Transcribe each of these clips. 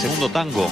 segundo tango.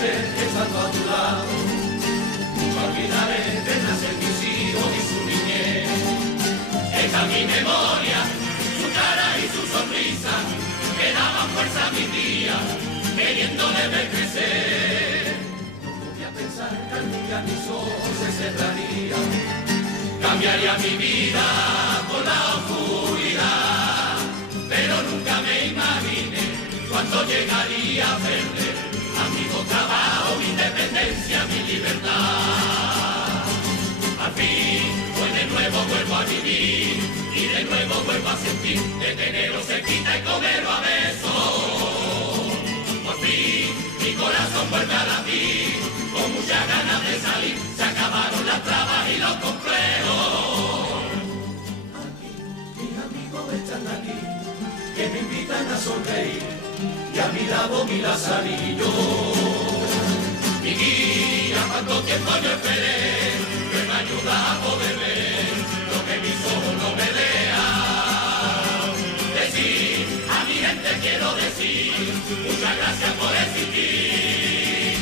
Estando a tu lado, no olvidaré de nacer mis hijos y su niñez. Deja mi memoria, su cara y su sonrisa, que daban fuerza a mis días, queriéndole ver crecer. No podía pensar que algún día mis ojos se cerrarían, cambiaría mi vida por la oscuridad, pero nunca me imaginé cuánto llegaría a perder. Amigo, trabajo, mi independencia, mi libertad. Al fin, hoy de nuevo vuelvo a vivir y de nuevo vuelvo a sentir de tenerlo cerquita y comerlo a besos. Por fin, mi corazón vuelve a latir, con muchas ganas de salir, se acabaron las trabas y los complejos. Aquí, mis amigos están aquí, que me invitan a sonreír. Y a mi lado mi Lazarillo, mi guía, cuánto tiempo yo esperé, que me ayuda a poder ver lo que mis ojos no me dejan. Decir, a mi gente quiero decir, muchas gracias por existir.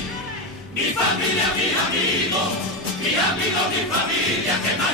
Mi familia, mis amigos, mi familia que más